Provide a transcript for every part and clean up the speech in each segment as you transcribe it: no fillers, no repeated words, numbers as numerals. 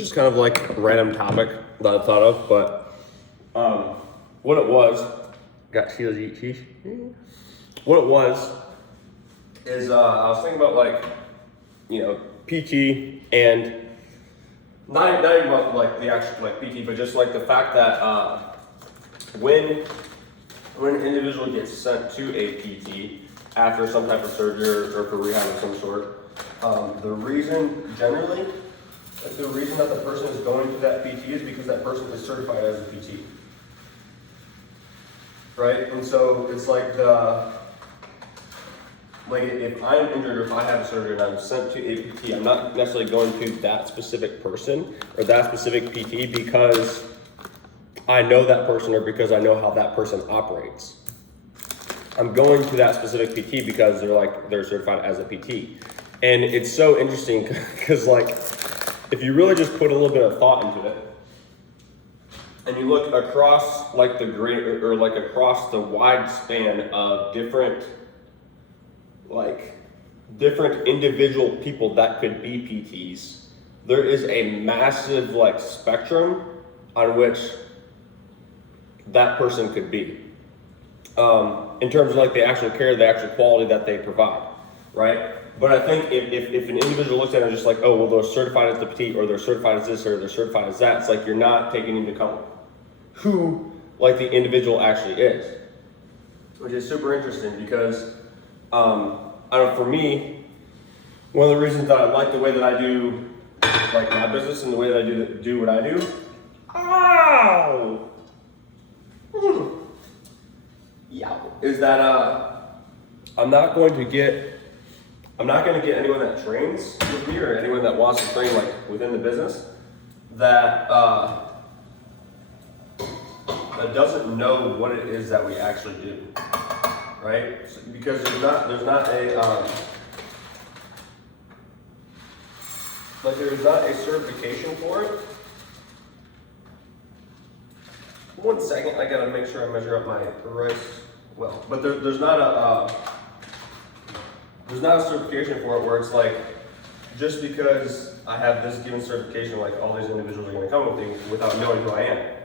just kind of like a random topic that I thought of, but what it was, got Sheila's eat cheese. What it was is I was thinking about like, you know, PT and not even about like the actual like PT, but just like the fact that when an individual gets sent to a PT after some type of surgery or for rehab of some sort, the reason generally, like the reason that the person is going to that PT is because that person is certified as a PT, right? And so it's like if I'm injured or if I have a surgery and I'm sent to a PT, I'm not necessarily going to that specific person or that specific PT because I know that person or because I know how that person operates. I'm going to that specific PT because they're certified as a PT. And it's so interesting because like, if you really just put a little bit of thought into it, and you look across like the great or like across the wide span of different individual people that could be PTs, there is a massive like spectrum on which that person could be. In terms of like the actual care, the actual quality that they provide, right? But I think if an individual looks at it and just like, oh, well, they're certified as the PT, or they're certified as this, or they're certified as that, it's like you're not taking into account who like the individual actually is, which is super interesting because I don't know, for me, one of the reasons that I like the way that I do like my business and the way that I do what I do, is that I'm not going to get anyone that trains with me or anyone that wants to train like within the business that doesn't know what it is that we actually do, right? So, because there's not a certification for it. One second, I gotta make sure I measure up my rice well. But there's not a certification for it where it's like, just because I have this given certification, like all these individuals are gonna come with me without knowing who I am.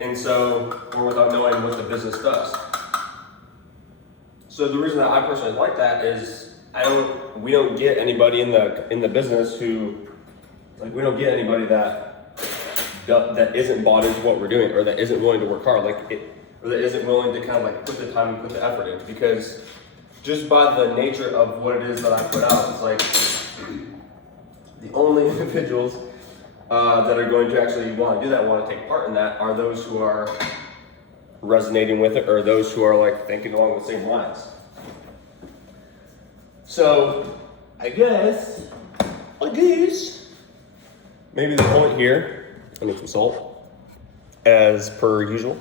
And so, or without knowing what the business does. So the reason that I personally like that is we don't get anybody in the business who, like we don't get anybody that isn't bought into what we're doing or that isn't willing to work hard, or that isn't willing to kind of like put the time and put the effort in. Because just by the nature of what it is that I put out, it's like the only individuals that are going to actually want to do that, want to take part in that, are those who are resonating with it or those who are like thinking along the same lines. So I guess maybe the point here, I need some salt as per usual.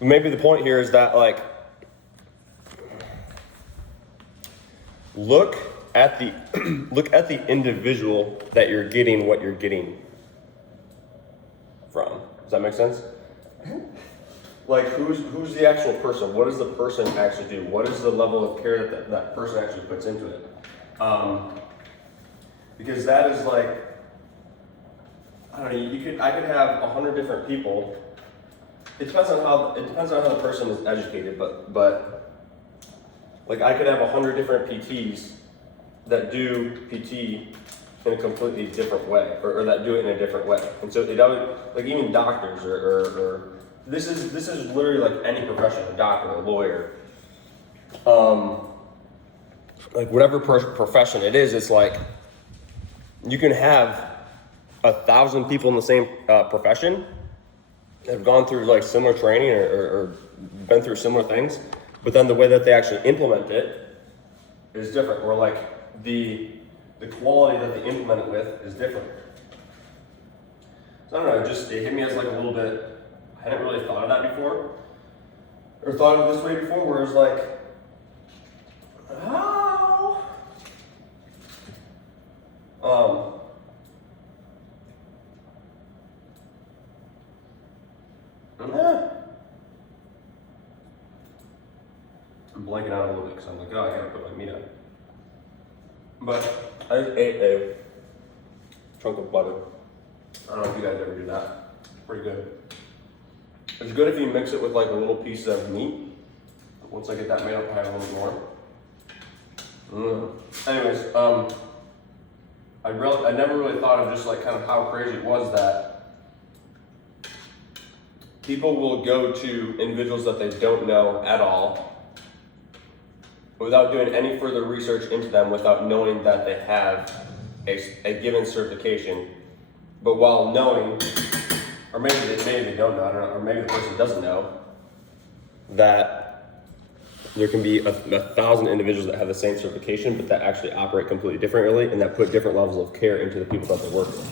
Maybe the point here is that like, look at the individual that you're getting what you're getting from. Does that make sense? Like who's the actual person? What does the person actually do? What is the level of care that person actually puts into it? Because that is like, I don't know, I could have 100 different people. It depends on how the person is educated, but like I could have 100 different PTs that do PT in a completely different way, or that do it in a different way. And so like even doctors or this is literally like any profession, a doctor, a lawyer, like whatever profession it is, it's like you can have 1,000 people in the same profession that have gone through like similar training or been through similar things, but then the way that they actually implement it is different, or like the quality that they implement it with is different. So I don't know, it hit me as like a little bit, I hadn't really thought of that before, or thought of it this way before, where it's like, how? I'm blanking out a little bit because I'm like, oh, I gotta put my meat on. But I just ate a chunk of butter I don't know if you guys ever do that. Pretty good. It's good if you mix it with like a little piece of meat. Once I get that made up, I have a little more. Anyways, I never really thought of just like kind of how crazy it was that people will go to individuals that they don't know at all without doing any further research into them, without knowing that they have a given certification, but while knowing, or maybe they don't know, I don't know, or maybe the person doesn't know, that there can be a 1,000 individuals that have the same certification, but that actually operate completely differently and that put different levels of care into the people that they work with.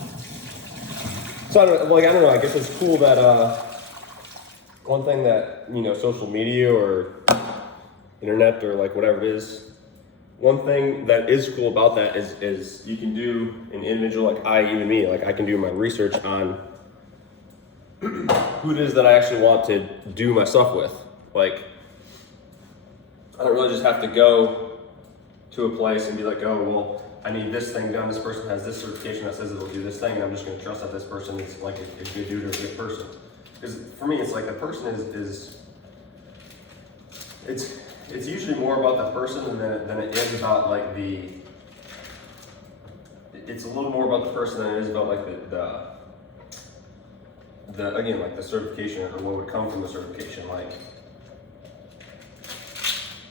So I don't know, I guess it's cool that one thing that, social media or internet or like whatever it is, one thing that is cool about that is you can do an individual like even me, like I can do my research on who it is that I actually want to do my stuff with. Like, I don't really just have to go to a place and be like, oh, well, I need this thing done. This person has this certification that says it'll do this thing, and I'm just going to trust that this person is like a good dude or a good person. Because for me, it's like the person it's usually more about the person than it is about like it's a little more about the person than it is about like the again, like the certification or what would come from the certification, like,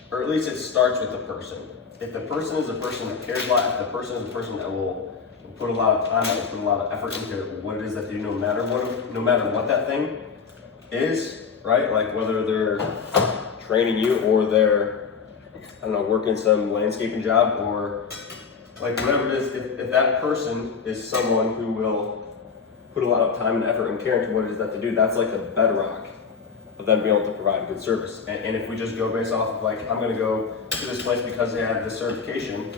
or at least it starts with the person. If the person is a person that cares a lot, if the person is a person that will put a lot of time, that will put a lot of effort into what it is that they do, no matter what that thing is, right? Like whether they're training you or they're, I don't know, working some landscaping job or like whatever it is, if that person is someone who will put a lot of time and effort and care into what it is that they do, that's like the bedrock of them being able to provide a good service. And if we just go based off of like, I'm gonna go to this place because they have this certification,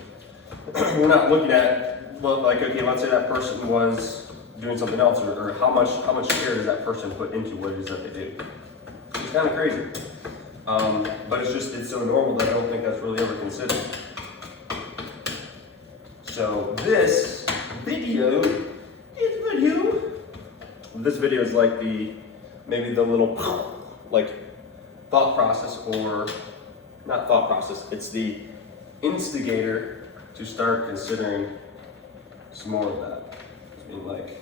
we're not looking at, well, like, okay, let's say that person was doing something else, or how much care does that person put into what it is that they do. It's kind of crazy. But it's so normal that I don't think that's really ever considered. So this video is like maybe the little like thought process, or not thought process, it's the instigator to start considering some more of that. I mean, like,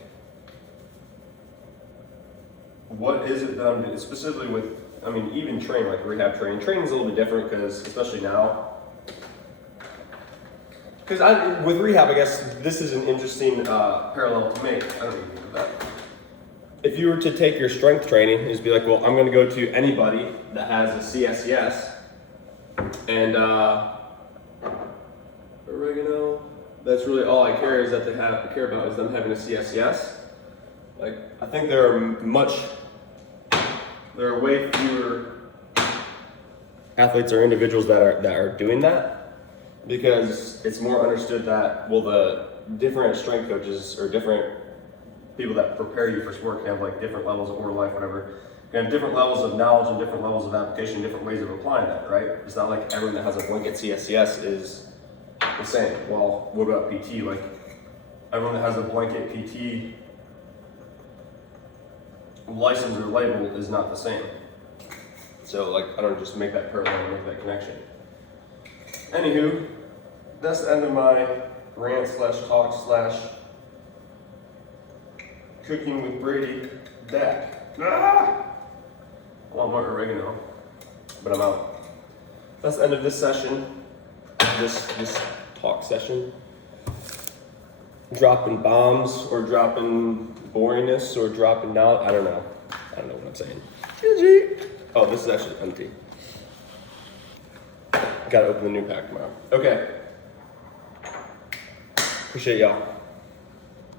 what is it that I'm doing specifically with, I mean, even training, like rehab training. Training is a little bit different because, especially now, because with rehab, I guess this is an interesting parallel to make. I don't even know that. If you were to take your strength training and just be like, well, I'm going to go to anybody that has a CSCS, and oregano, that's really all I care about is them having a CSCS. Like, I think there are way fewer athletes or individuals that are doing that, because it's more understood that, well, the different strength coaches or different people that prepare you for sport have like different levels of oral life, whatever. You have different levels of knowledge and different levels of application, different ways of applying that, right? It's not like everyone that has a blanket CSCS is the same. Well, what about PT? Like, everyone that has a blanket PT license or label is not the same. So, like, I don't just make that parallel and make that connection. Anywho, that's the end of my rant / talk / cooking with Brady Dak. I want more oregano, but I'm out. That's the end of this session, this talk session. Dropping bombs or dropping boringness or dropping knowledge. I don't know what I'm saying. GG. Oh, this is actually empty. Gotta open the new pack tomorrow. Okay. Appreciate y'all.